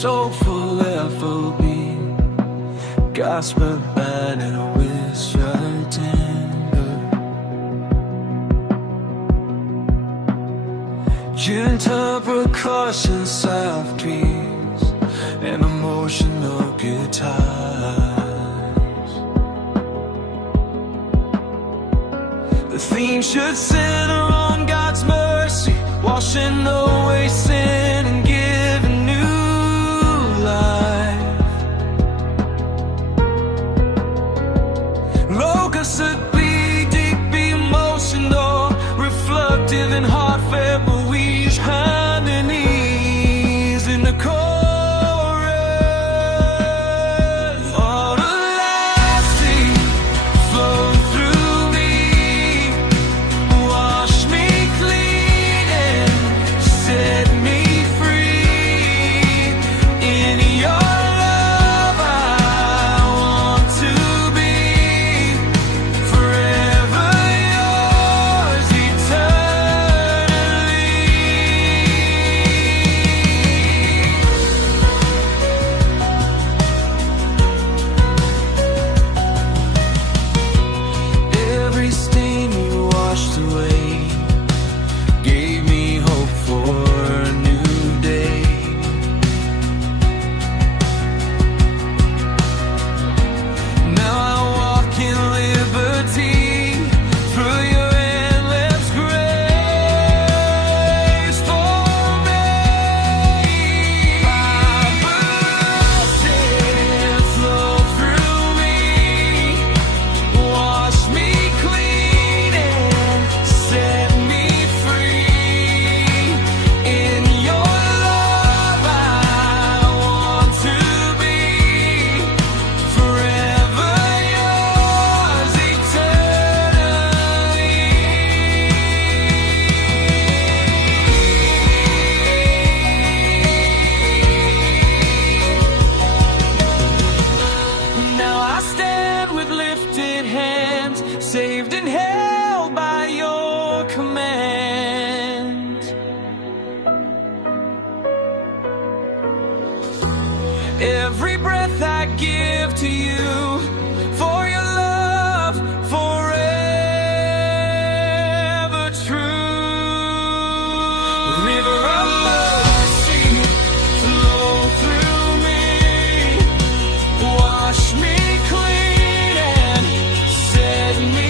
soulful Afrobeat, gospel ballad with your tender, gentle percussion, soft keys, and emotional guitars. The theme should center on God's mercy, washing away sin and giving new life. Locusts would be deep, be emotional, reflective and heartfelt, but we hand and knees in the chorus. All the lasting flow through me, wash me clean and set me free. In your love I want to be, forever yours eternally. Every stain you washed away gave me hope for a new day. Now I walk in liberty through your endless grace for me. Blessed flow through me, wash me clean and set me free. In your love I want to be, forever yours eternally. Now I stand with lifted hands, saved and held by your command. Every breath I give to you